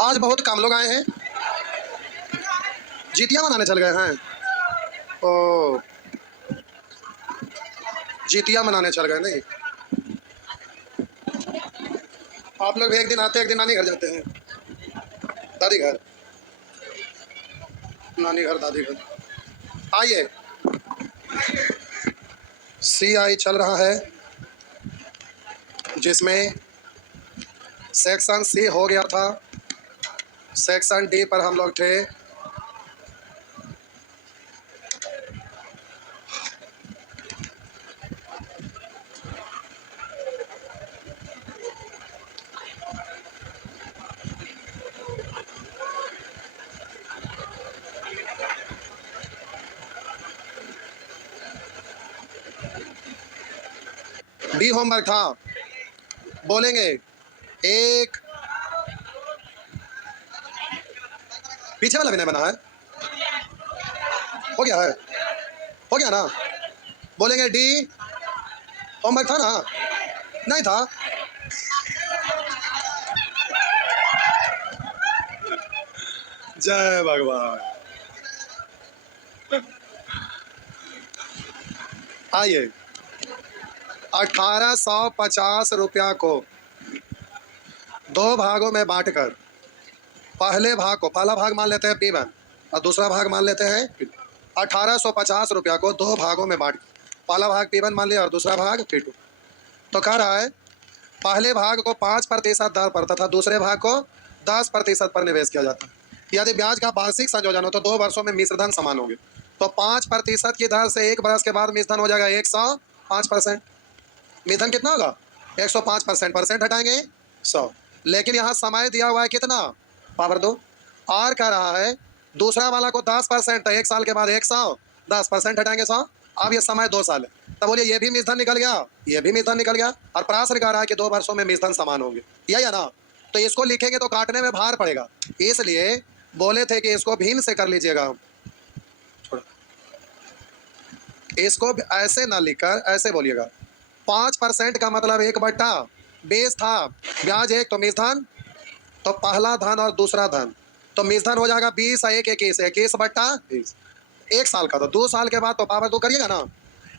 आज बहुत कम लोग आए हैं, जीतिया मनाने चल गए हैं। ओ, जीतिया मनाने चल गए नहीं। आप लोग भी एक दिन आते एक दिन नानी घर जाते हैं, दादी घर, नानी घर दादी घर। आइए, CI चल रहा है जिसमें सेक्शन C हो गया था, सेक्शन D पर हम लोग थे। D होमवर्क था, बोलेंगे एक, पीछे वाला भी नहीं बना है, हो गया है, हो गया ना। बोलेंगे D होमवर्क था ना, नहीं था। जय भगवान। आइए, 1850 रुपया को दो भागों में बांटकर, पहले भाग को, पहला भाग मान लेते हैं P1 और दूसरा भाग मान लेते हैं 1850 रुपया को दो भागों में बांट, पहला भाग P1 मान लिया और दूसरा भाग P2। तो कह रहा है पहले भाग को 5% दर पर तथा दूसरे भाग को 10% पर निवेश किया जाता है। यदि ब्याज का वार्षिक संयोजन हो तो 2 वर्षों में मिश्रधन समान होंगे। तो 5% की दर से 1 वर्ष के बाद मिश्रधन हो जाएगा 105%। मिश्रधन कितना होगा? 105%, परसेंट हटाएंगे 100। लेकिन यहाँ समय दिया हुआ है कितना? पावर 2। और कह रहा है दूसरा वाला को 10%, 1 साल के बाद 100, 10% हटाएंगे 100। अब ये समय 2 साल है, तब बोलिए ये भी मिश्रधन निकल गया, ये भी मिश्रधन निकल गया। और प्रश्न कह रहा है कि 2 वर्षों में मिश्रधन समान होंगे, या ना। तो इसको लिखेंगे तो काटने में भार पड़ेगा, इसलिए बोले थे कि इसको भिन्न से कर लीजिएगा। इसको ऐसे ना लिखकर ऐसे बोलिएगा। 5% का मतलब 1/20 था, ब्याज 1 तो मिश्रधन, तो पहला धन और दूसरा धन, तो मिश्रधन हो जाएगा 20 और 1 21, 21/20। 1 साल का, तो 2 साल के बाद तो पावर 2 करिएगा ना।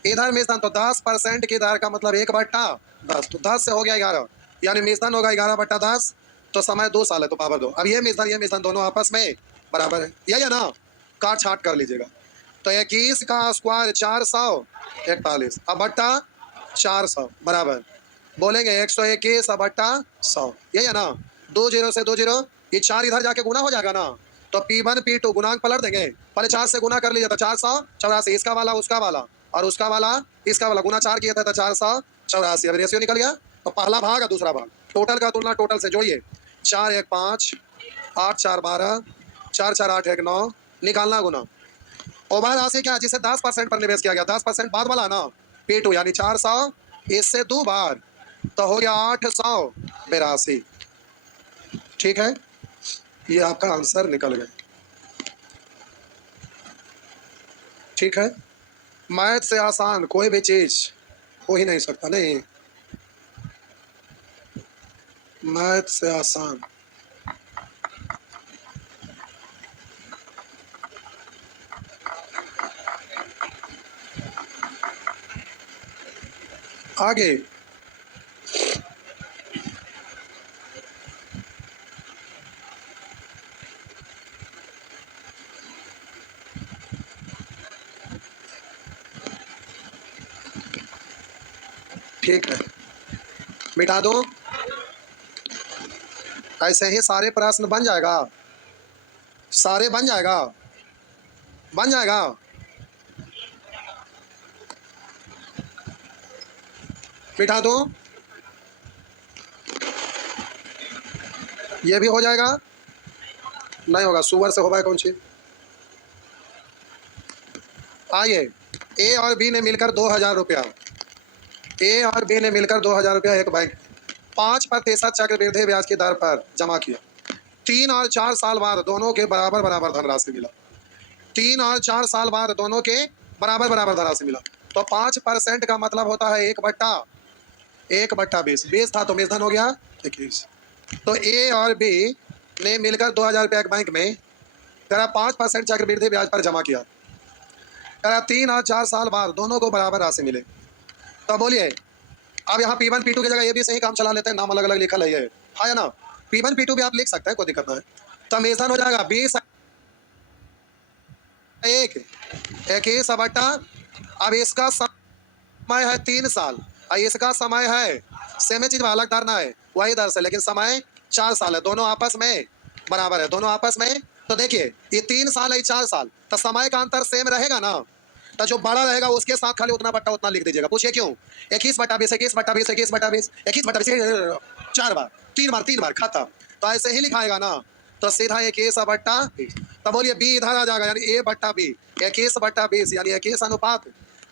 इधर मिश्रधन तो 10% की दर का मतलब 1/10, तो 10 से हो गया 11, यानी मिश्रधन होगा 11/10। तो समय 2 साल है तो पावर 2। अब ये मिश्रधन दोनों आपस में बराबर है, या ना। काट छाट कर लीजिएगा। तो 21 का स्क्वायर 441, अब बट्टा 400 बराबर, बोलेंगे 121 अब बट्टा 100, या ना। 2 0 से 2 0, ये 4 इधर जाके गुना हो जाएगा ना। तो P1 P2 गुणांक पलट देंगे, पहले 4 से गुना कर लीजिए तो 484, इसका वाला उसका वाला और उसका वाला इसका वाला, गुना 4 किया था तो 484। अब रेशियो निकल गया। तो पहला भाग और दूसरा भाग, टोटल का तुलना टोटल से जोड़िए। 4 1 5, 8 4 12, 4 4 8 1 9, निकालना गुना। ओवर राशि क्या है? जिसे 10% पर निवेश किया गया, 10% बाद वाला ना, P2 यानी 400, इससे 2 बार तो हो गया 882। ठीक है, ये आपका आंसर निकल गया। ठीक है, मैथ से आसान कोई भी चीज हो ही नहीं सकता। नहीं, मैथ से आसान। आगे ठीक है, मिटा दो। ऐसे ही सारे प्रश्न बन जाएगा, सारे बन जाएगा, बन जाएगा। मिटा दो, ये भी हो जाएगा। नहीं होगा, सुअर से होगा कौन सी। आइए, A और B ने मिलकर 2000 रुपया, A और B ने मिलकर 2000 रुपया एक बैंक 5% चक्रवृद्धि ब्याज की दर पर जमा किया। 3 और 4 साल बाद दोनों के बराबर बराबर धनराशि मिला। 3 और 4 साल बाद दोनों के बराबर बराबर धनराशि मिला। तो 5% का मतलब होता है 1/20, 20 था तो मिश्रधन हो गया 21। तो A और B ने मिलकर 2000 रुपया एक बैंक में करा 5% चक्रवृद्धि ब्याज पर जमा किया, करा 3 और 4 साल बाद दोनों को बराबर राशि मिले। तो बोलिए अब यहाँ P1 P2 की जगह ये भी सही काम चला लेते हैं, नाम अलग अलग लिखा है ये, हाँ या ना। P1 P2 भी आप लिख सकते हैं, कोई दिक्कत नहीं है। तो मेजन हो जाएगा 20 1 21/, अब इसका समय है 3 साल और इसका समय है, सेम चीज में अलग धरना है वही दर से, लेकिन समय 4 साल है, दोनों आपस में बराबर है, दोनों आपस में। तो देखिए ये 3 साल है 4 साल, तो समय का अंतर सेम रहेगा ना, तो जो बड़ा रहेगा उसके साथ खाली उतना बट्टा उतना लिख दीजिएगा। पूछिए क्यों? 21/20 21/20 21/20 21/20 4 बार 3 बार खाता, तो ऐसे ही लिखाएगा ना, तो सीधा 21/20। तो बोलिए बी इधर आ जाएगा, यानी A/B 21/20 यानी 21 अनुपात।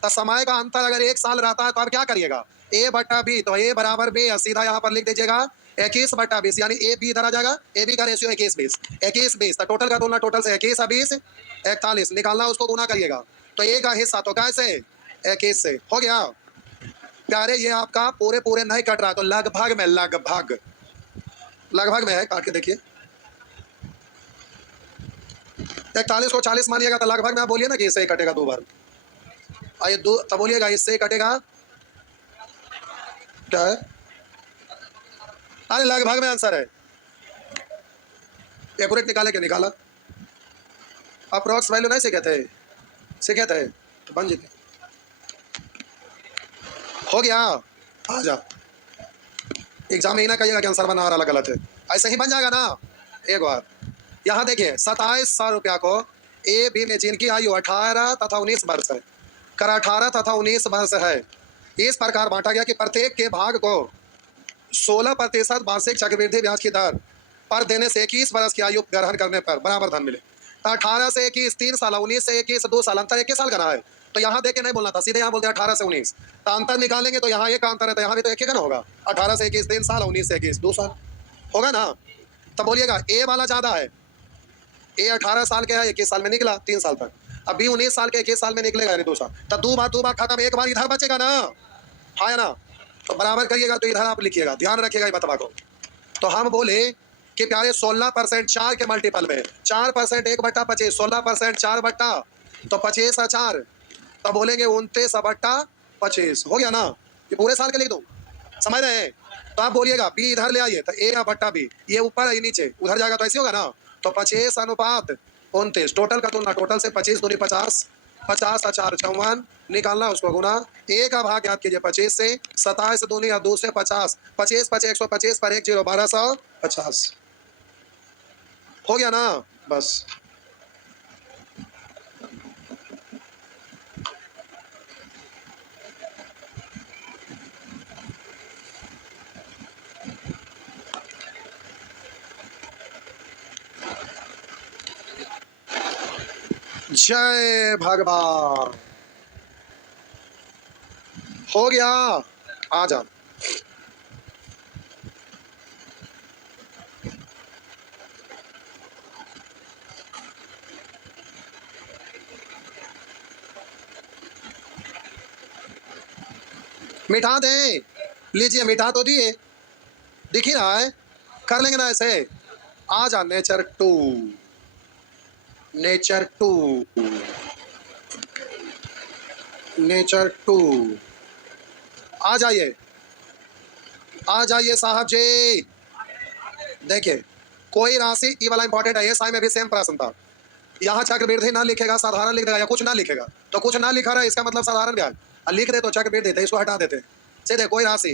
तो समय का अंतर अगर 1 साल रहता है तो आप क्या करिएगा, A/B, तो A बराबर B, सीधा यहाँ पर लिख दीजिएगा 21/20 यानी AB इधर आ जाएगा, AB का रेशियो 21/20 21/20, तो टोटल का तुलना टोटल से 21 और 20 41 निकालना, उसको गुना करिएगा तो A का हिस्सा तो कैसे 21 से हो गया। प्यारे ये आपका पूरे पूरे नहीं कट रहा, तो लगभग में लगभग में है, काट के देखिए 41 को 40 मानिएगा तो लगभग में आप बोलिए ना कि इससे ही कटेगा 2 बार, आइए दो तब बोलिएगा इससे ही कटेगा, क्या है? अरे लगभग में आंसर है, एक्यूरेट निकाले के निकाला, अप्रोक्स वैल्यू नहीं सीखे थे तो बन जीते, हो गया। आ जा एग्जाम में ही ना कहिएगा कि आंसर बना रहा गलत है, ऐसे ही बन जाएगा ना। एक बार यहाँ देखिए 2700 रुपया को ए बी में, जिनकी आयु 18 तथा 19 वर्ष है, कर 18 तथा 19 वर्ष है, इस प्रकार बांटा गया कि प्रत्येक के भाग को 16% वार्षिक चक्रवृद्धि ब्याज की दर पर देने से 21 वर्ष की आयु ग्रहण करने पर बराबर धन मिले। तो 18 से 21 3 साल, 19 से 21 2 साल, अंतर 21 साल का ना है, तो यहाँ देख के नहीं बोलना था, सीधे यहाँ बोलते हैं 18 से 19, तो अंतर निकालेंगे तो यहाँ एक अंतर है, तो यहाँ भी तो एक ही ना होगा, 18 से 21 3 साल, 19 से 21 2 साल होगा ना। तो बोलिएगा ए वाला ज्यादा है, ए 18 साल के है 21 साल में निकला 3 साल तक, अब बी 19 साल के 21 साल में निकलेगा यानी 2 साल, तो 2 बार खत्म, एक बार इधर बचेगा ना, हाँ ना। तो बराबर करिएगा तो इधर आप लिखिएगा, ध्यान रखिएगा ये बतवा को। तो हम बोले कि प्यारे 16% 4 के मल्टीपल में, 4% 1/25, 16% 4 बट्टा तो 25 और 4, तो बोलेंगे 29/25 हो गया ना। ये पूरे साल के लिख दो, समझ रहे हैं? तो आप बोलिएगा बी इधर ले आइए, तो ए या बट्टा बी, ये ऊपर है नीचे उधर जाएगा तो ऐसे होगा ना, तो 25/29 टोटल का तुलना, टोटल से 25 दूनी 50, 50 और 4 54 निकालना, उसको गुना, ए का भाग याद कीजिए 25 से, 27 दूनी और 2 से 50, 25 25 125 पर 1 0 1250 हो गया ना, बस। जय भगवान, हो गया। आ जा मिटा दें, लीजिए मिटा तो दिए, दिख ही रहा है, कर लेंगे ना ऐसे। आ जा नेचर 2 आ जाइए साहब जी। देखिए कोई राशि, ये वाला इंपॉर्टेंट है, एसआई में भी सेम प्रश्न था, यहाँ चक्रवृद्धि ना लिखेगा साधारण लिख देगा, या कुछ ना लिखेगा, तो कुछ ना लिखा रहा इसका मतलब साधारण ब्याज, लिख दे तो चक्रवृद्धि थे, इसको हटा देते। सीधे कोई राशि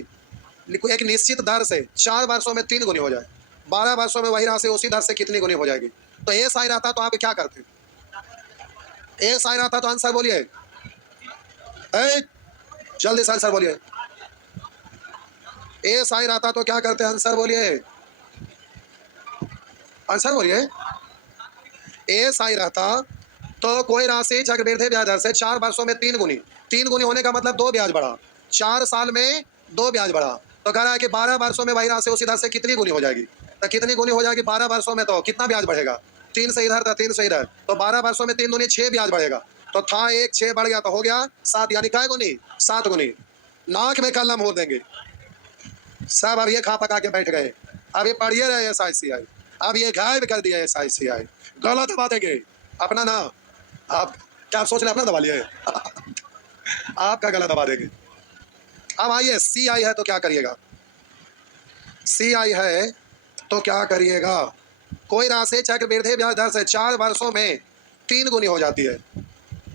एक निश्चित दर से 4 वर्षों में 3 गुनी हो जाए, 12 वर्षों में वही राशि उसी दर से कितनी गुनी हो जाएगी। तो एसआई रहता तो आप क्या करते? एसआई रहता तो आंसर बोलिए, जल्दी से आंसर बोलिए, एसआई रहता तो क्या करते? आंसर बोलिए, आंसर बोलिए। एसआई रहता तो कोई राशि चक्रवृद्धि ब्याज दर से 4 वर्षों में 3 गुनी, 3 गुनी होने का मतलब 2 ब्याज बढ़ा, 4 साल में 2 ब्याज बढ़ा, तो कह रहा है कि 12 वर्षों में वही राशि उसी दर से कितनी गुनी हो जाएगी। तो कितनी गुनी हो जाएगी 12 वर्षों में, तो कितना ब्याज बढ़ेगा, 3 से इधर था 3 से इधर, तो 12 वर्षों में 3 दूनी 6 ब्याज बढ़ेगा, तो था 1 6 बढ़ गया तो हो गया 7, यानी क्या गुनी 7 गुनी। नाक में कलम हो देंगे सब, अब ये खा पका के बैठ गए, अब ये पढ़िए रहे SICI, अब ये गायब कर दिया SICI, गला दबा देंगे अपना ना। आप क्या आप सोच रहे हैं अपना दबा लिए? आपका गला दबा देंगे। अब आइए, CI है तो क्या करिएगा? CI है तो क्या करिएगा? कोई राशि चक्रवृद्धि ब्याज दर से 4 वर्षों में 3 गुनी हो जाती है।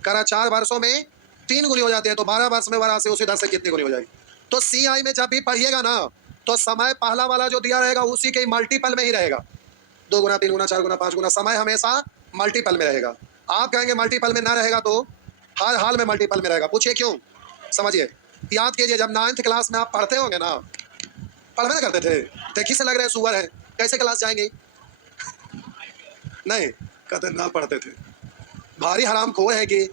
करा 4 वर्षों में 3 गुनी हो जाती है, तो 12 वर्ष में वह राशि उसी दर से कितनी गुनी हो जाएगी? तो CI में जब भी पढ़िएगा ना, तो समय पहला वाला जो दिया रहेगा उसी के मल्टीपल में ही रहेगा। 2 गुना, 3 गुना, 4 गुना, 5 गुना, समय हमेशा मल्टीपल में रहेगा। आप कहेंगे मल्टीपल में ना रहेगा तो हर हाल में मल्टीपल में रहेगा। पूछिए क्यों? समझिए, याद कीजिए, जब 9th क्लास में आप पढ़ते होंगे ना, पढ़वे ना करते थे, देखी से लग रहे हैं सुअर है, कैसे क्लास जाएंगे? नहीं, कहते ना पढ़ते थे, भारी हराम खोर है कि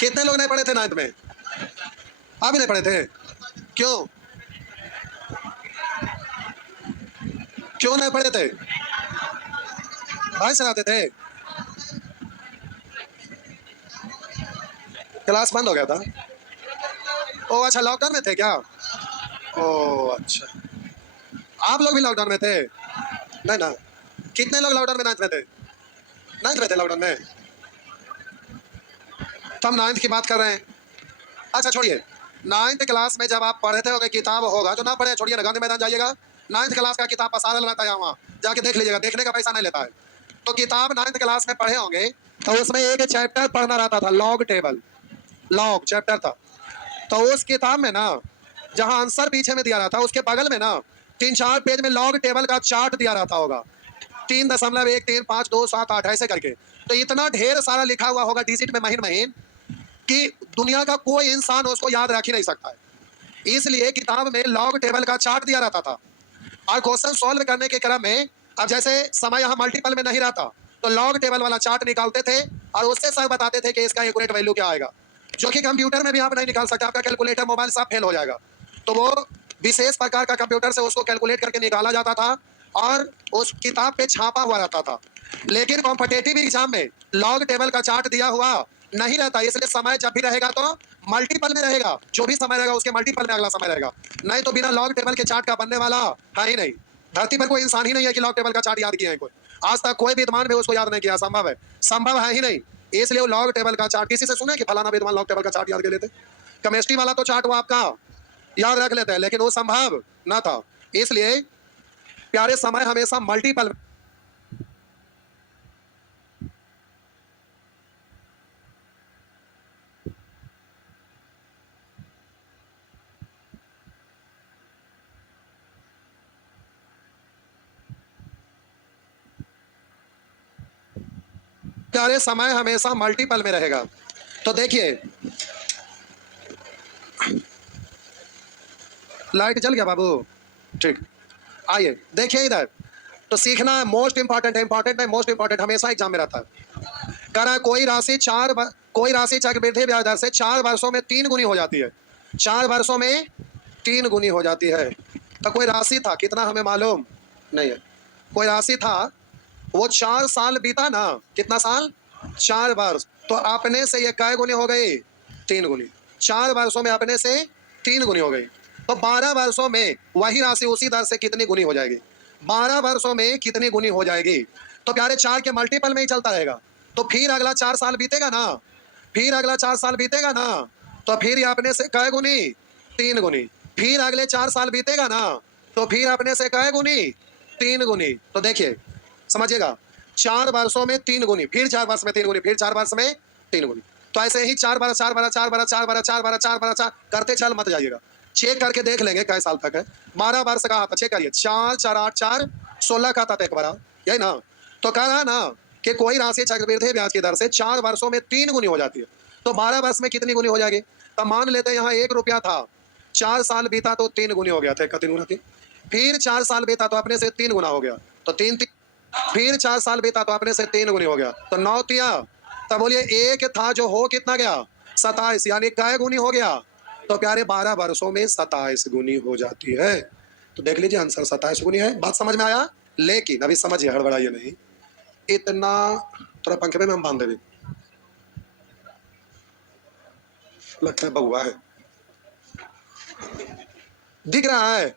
कितने लोग नहीं पढ़े थे 9th में? आप भी नहीं पढ़े थे? क्यों? क्यों नहीं पढ़े थे? भाई चलाते थे, क्लास बंद हो गया था। ओ अच्छा, लॉकडाउन में थे क्या? ओ अच्छा, आप लोग भी लॉकडाउन में थे? नहीं ना। कितने लोग लॉकडाउन में 9th में थे? 9th में थे लॉकडाउन में, तो हम 9th की बात कर रहे हैं। अच्छा छोड़िए, 9th क्लास में जब आप पढ़े थे, किताब होगा, जो ना पढ़े छोड़िए ना, गांधी मैदान जाइएगा, 9th क्लास का किताब पसारल रहता है, वहाँ जाके देख लीजिएगा, देखने का पैसा नहीं लेता है। तो किताब 9th क्लास में पढ़े होंगे, तो उसमें एक चैप्टर पढ़ना रहता था, लॉग टेबल, लॉग चैप्टर था। तो उस किताब में ना, जहाँ आंसर पीछे में दिया रहता है, उसके बगल में ना 3-4 पेज में लॉग टेबल का चार्ट दिया रहता होगा, 3.1, 3, 5, 2, 7, 8 ऐसे करके। तो इतना ढेर सारा लिखा हुआ होगा डिजिट में, महीन महीन, कि दुनिया का कोई इंसान उसको याद रख ही नहीं सकता है। इसलिए किताब में लॉग टेबल का चार्ट दिया रहता था, और क्वेश्चन सॉल्व करने के क्रम में, अब जैसे समय यहाँ मल्टीपल में नहीं रहता, तो लॉग टेबल वाला चार्ट निकालते थे और उससे सर बताते थे कि इसका एक्यूरेट वैल्यू क्या आएगा, जो कि कंप्यूटर में भी आप नहीं निकाल सकते, आपका कैलकुलेटर मोबाइल सब फेल हो जाएगा। तो वो विशेष प्रकार का कंप्यूटर से उसको कैलकुलेट करके निकाला जाता था और उस किताब पे छापा हुआ रहता था। लेकिन कॉम्पिटेटिव एग्जाम में लॉग टेबल का चार्ट दिया हुआ नहीं रहता, इसलिए समय जब भी रहेगा तो मल्टीपल में रहेगा, जो भी समय रहेगा उसके मल्टीपल में अगला समय रहेगा। नहीं तो बिना लॉग टेबल के चार्ट का बनने वाला है ही नहीं। धरती पर कोई इंसान ही नहीं है कि लॉग टेबल का चार्ट याद किया है कोई, आज तक कोई विद्वान भी उसको याद नहीं किया, संभव है? संभव है ही नहीं। इसलिए वो लॉग टेबल का चार्ट, किसी से सुने कि फलाना विद्वान लॉग टेबल का चार्ट याद कर लेते? केमिस्ट्री वाला तो चार्ट वो आपका याद रख लेते हैं, लेकिन वो संभव ना था। इसलिए प्यारे, समय हमेशा मल्टीपल, प्यारे समय हमेशा मल्टीपल में रहेगा। तो देखिए, लाइट जल गया बाबू, ठीक। आइए देखिए इधर, तो सीखना है, मोस्ट इंपॉर्टेंट है, इंपॉर्टेंट नहीं मोस्ट इंपॉर्टेंट, हमेशा एग्जाम में रहता है। कह रहा है कोई राशि चक्रवृद्धि ब्याज दर से 4 वर्षों में 3 गुनी हो जाती है। 4 वर्षों में 3 गुनी हो जाती है। तो कोई राशि था, कितना हमें मालूम नहीं है, कोई राशि था, वो 4 साल बीता ना, कितना साल? 4 वर्ष। तो अपने से ये कै गुनी हो गई? 3 गुनी। 4 वर्षों में अपने से 3 गुनी हो गई, तो 12 वर्षों में वही राशि उसी दर से कितनी गुनी हो जाएगी? 12 वर्षों में कितनी गुनी हो जाएगी? तो प्यारे 4 के मल्टीपल में ही चलता रहेगा। तो फिर अगला 4 साल बीतेगा ना, फिर अगला 4 साल बीतेगा ना, तो फिर ये अपने से कै गुनी? 3 गुनी। फिर अगले 4 साल बीतेगा ना, तो फिर अपने से कै गुनी? 3 गुनी। तो देखिए समझिएगा, 4 वर्षों में 3 गुनी, फिर 4 वर्ष में 3 गुनी, फिर 4 वर्ष में 3 गुनी। तो ऐसे ही 4 बारह 4 बारह 4 बारह 4 बारह 4 बारह 4 बारह 4 करते चल मत जाइएगा, चेक करके देख लेंगे कै साल तक है। 12 वर्ष का आता, चेक करिए, 4 4 8 4 16 का आता एक बार, यही ना? तो कह रहा ना कि कोई राशि चक्रवृद्धि ब्याज की दर से 4 वर्षों में 3 गुनी हो जाती है, तो 12 वर्ष में कितनी गुनी हो जाएगी? तो मान लेते हैं यहाँ 1 रुपया था, 4 साल बीता तो 3 गुनी हो गया था, 3 गुना 3, फिर 4 साल बीता तो अपने से 3 गुना हो गया, तो 3 3, फिर 4 साल बीता तो अपने से 3 गुनी हो गया, तो 9 तिया, तब बोलिए एक था जो हो कितना गया? 27, यानी कै गुनी हो गया? तो प्यारे 12 वर्षों में 27 गुनी हो जाती है। तो देख लीजिए आंसर 27 गुनी है। बात समझ में आया? लेकिन अभी समझिए, हड़बड़ाइए नहीं, इतना थोड़ा पंखे में हम बांध देंगे, लगता है बउआ है, दिख रहा है?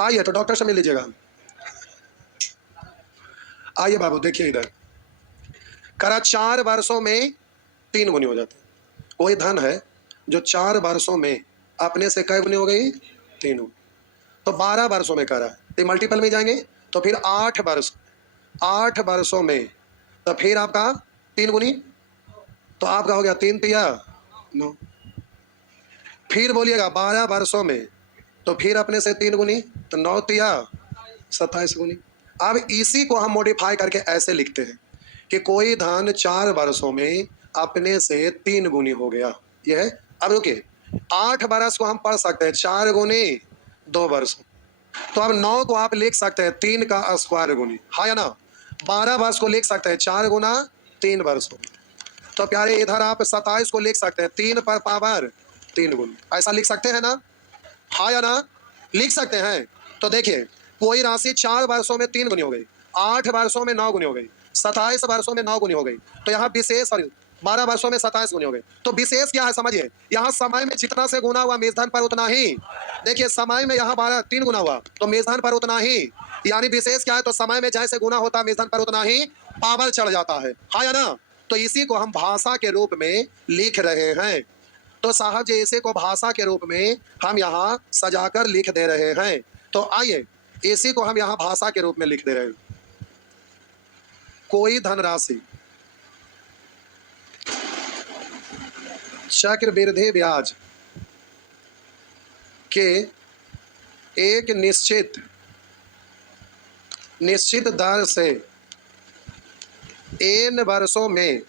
आइए तो डॉक्टर से मिल लीजिएगा। आइए बाबू देखिए इधर, करा 4 वर्षों में 3 गुनी हो जाता है। कोई धन है जो 4 वर्षों में अपने से कै गुनी हो गई? 3 गुनी। तो 12 वर्षों में करा है, तो मल्टीपल में जाएंगे, तो फिर 8 वर्ष, 8 वर्षों में, तो फिर आपका 3 गुनी, तो आपका हो गया 3 तिया 9। फिर बोलिएगा 12 वर्षों में, तो फिर अपने से 3 गुनी, तो 9 तिया 27 गुनी। अब इसी को हम मॉडिफाई करके ऐसे लिखते हैं कि कोई धन 4 वर्षों में अपने से 3 गुनी हो गया। यह है। अब रुकिए, 8 वर्ष को हम पढ़ सकते हैं 4 गुनी 2 वर्ष, तो अब 9 को आप लिख सकते हैं 3 का स्क्वायर गुनी, हाँ या ना। 12 वर्ष को लिख सकते हैं 4 गुना 3 वर्ष, तो प्यारे इधर आप 27 को लिख सकते हैं 3 पर पावर 3 गुनी, ऐसा लिख सकते हैं ना, हाँ या ना, लिख सकते हैं। तो देखिए कोई राशि 4 वर्षों में 3 गुनी हो गई, 8 वर्षों में 9 गुनी हो गई, 27 वर्षों में 9 गुनी हो गई, तो यहाँ विशेष, सॉरी 12 वर्षों में 27 गुनी हो गई। तो विशेष क्या है समझिए, यहाँ समय में जितना से गुना हुआ मेजधन पर उतना ही, देखिए समय में यहाँ 3 गुना हुआ तो मेजधन पर उतना ही, यानी विशेष क्या है, तो समय में जैसे गुना होता है मेजधन पर उतना ही पावर चढ़ जाता है, हाँ या ना। तो इसी को हम भाषा के रूप में लिख रहे हैं। तो साहब जी इसे को भाषा के रूप में हम यहाँ सजाकर लिख दे रहे हैं। तो आइए इसी को हम यहाँ भाषा के रूप में लिख दे रहे हैं। कोई धनराशि चक्रवृद्धि ब्याज के एक निश्चित दर से n वर्षों में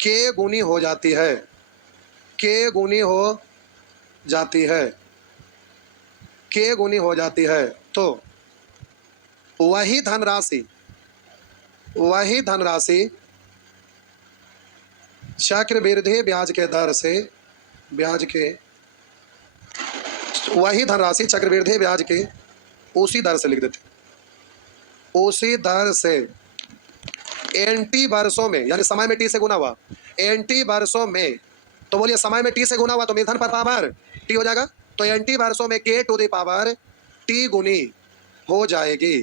के गुनी हो जाती है, के गुनी हो जाती है, के गुनी हो जाती है, तो वही धनराशि चक्रवृद्धि ब्याज के दर से, वही धनराशि चक्रवृद्धि ब्याज के उसी दर से लिख देते, उसी दर से एनटी वर्षों में, यानी समय में टी से गुना हुआ, एनटी वर्षों में, तो बोलिए समय में टी से गुना हुआ तो मेधन पर पावर टी हो जाएगा, तो एनटी वर्षों में के टू द पावर टी गुनी हो जाएगी,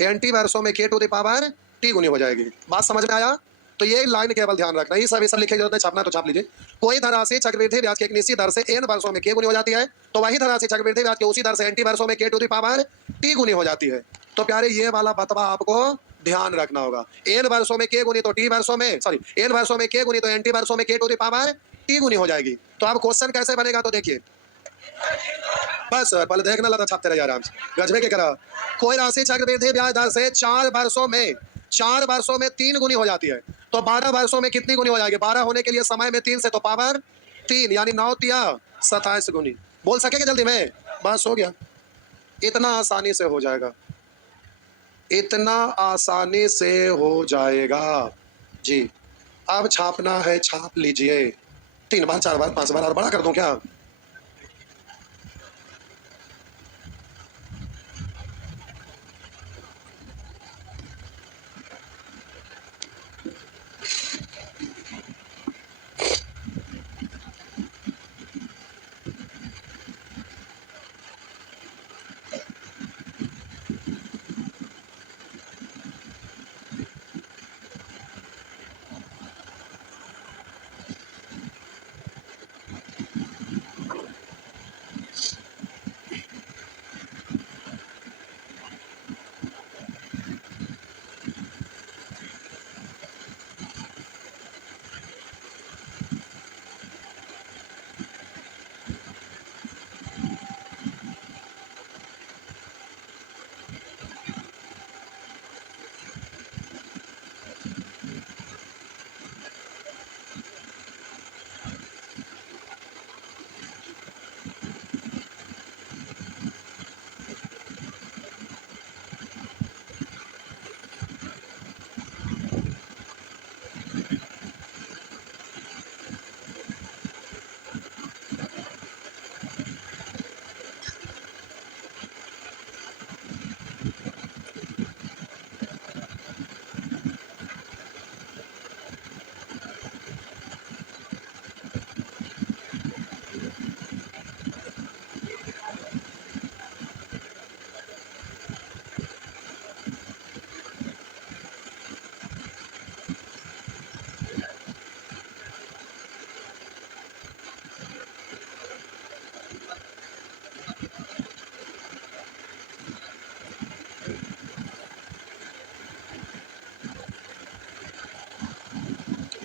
एनटी वर्षों में के टू द पावर टी गुनी हो जाएगी। बात समझ में आया? तो ये लाइन केवल ध्यान रखना, ये सब लिखे जरूरत है, छापना तो छाप लीजिए। कोई धनराशि चक्रवृद्धि ब्याज के एक निश्चित दर से एन वर्षों में के गुनी हो जाती है, तो वही धनराशि चक्रवृद्धि ब्याज के उसी दर से एनटी वर्षों में के टू द पावर टी गुनी हो जाती है। तो प्यारे ये वाला बतवा आपको ध्यान रखना होगा, एन वर्षों में के गुनी तो टी वर्षों में, सॉरी एन वर्षों में के गुनी तो एनटी वर्षों में के टू द पावर टी गुनी हो जाएगी। तो अब क्वेश्चन कैसे बनेगा, तो देखिए बस पहले देखना लगा छापते रहिए आराम से, गजबे के करा। कोई राशि चक्रवृद्धि ब्याज दर से 4 वर्षों में 3 गुनी हो जाती है, तो 12 वर्षों में कितनी गुनी हो जाएगी? 12 होने के लिए समय में 3 से तो पावर 3, यानी 9 तिया 27 गुनी। बोल सकेंगे जल्दी में? बस हो गया, इतना आसानी से हो जाएगा, इतना आसानी से हो जाएगा जी। अब छापना है, छाप लीजिए, 3 बार 4 बार 5 बार, और बड़ा कर दूं क्या?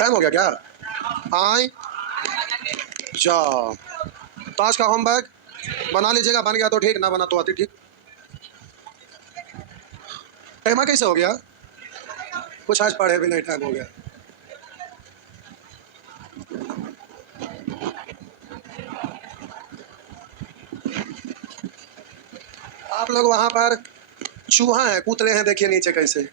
टाइम हो गया क्या? आए जाओ। तो आज का होमवर्क बना लीजिएगा, बन गया तो ठीक, ना बना तो आती ठीक। टाइम कैसे हो गया? कुछ आज पढ़े भी नहीं, टाइम हो गया। आप लोग वहां पर चूहा है, कूद रहे हैं, देखिए नीचे कैसे।